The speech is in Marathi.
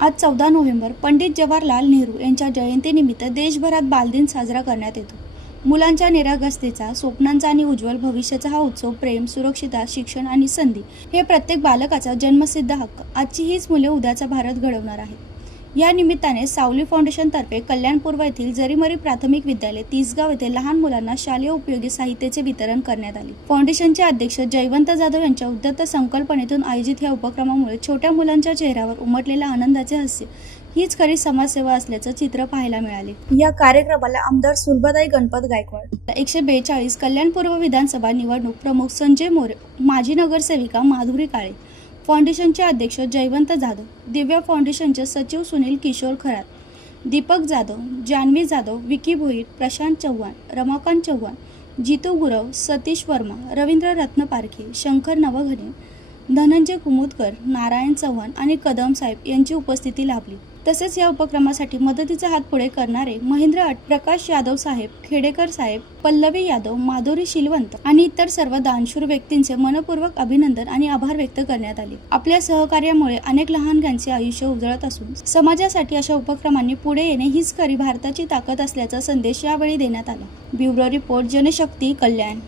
आज चौदा नोव्हेंबर पंडित जवाहरलाल नेहरू यांच्या जयंतीनिमित्त देशभरात बालदिन साजरा करण्यात येतो. मुलांच्या निरागसतेचा स्वप्नांचा आणि उज्ज्वल भविष्याचा हा उत्सव प्रेम सुरक्षितता शिक्षण आणि संधी हे प्रत्येक बालकाचा जन्मसिद्ध हक्क. आजची हीच मुले उद्याचा भारत घडवणार आहेत या निमित्ताने सावली फाउंडेशनतर्फे कल्याणपूर्व येथील जरीमरी प्राथमिक विद्यालय तिसगाव येथे लहान मुलांना शालेय उपयोगी साहित्याचे वितरण करण्यात आले. फाउंडेशनचे अध्यक्ष जयवंत जाधव यांच्या उद्दत्त संकल्पनेतून आयोजित या उपक्रमामुळे छोट्या मुलांच्या चेहऱ्यावर उमटलेल्या आनंदाचे हास्य हीच खरी समाजसेवा असल्याचं चित्र पाहायला मिळाले. या कार्यक्रमाला आमदार सुलभाताई गणपत गायकवाड एकशे बेचाळीस कल्याणपूर्व विधानसभा निवडणूक प्रमुख संजय मोरे माजी नगरसेविका माधुरी काळे फाउंडेशनचे अध्यक्ष जयवंत जाधव दिव्या फाउंडेशनचे सचिव सुनील किशोर खरात दीपक जाधव जान्हवी जाधव विकी भोईर प्रशांत चव्हाण रमाकांत चव्हाण जितू गुरव सतीश वर्मा रवींद्र रत्न पारखे शंकर नवघने धनंजय कुमुदकर नारायण चव्हाण आणि कदम साहेब यांची उपस्थिती लाभली. तसेच या उपक्रमासाठी मदतीचा हात पुढे करणारे महेंद्र अट प्रकाश यादव साहेब खेडेकर साहेब पल्लवी यादव माधुरी शिलवंत आणि इतर सर्व दानशूर व्यक्तींचे मनपूर्वक अभिनंदन आणि आभार व्यक्त करण्यात आले. आपल्या सहकार्यामुळे अनेक लहानग्यांचे आयुष्य उजळत असून समाजासाठी अशा उपक्रमांनी पुढे येणे हीच खरी भारताची ताकद असल्याचा संदेश यावेळी देण्यात आला. Bureau report Janshakti Kalyan.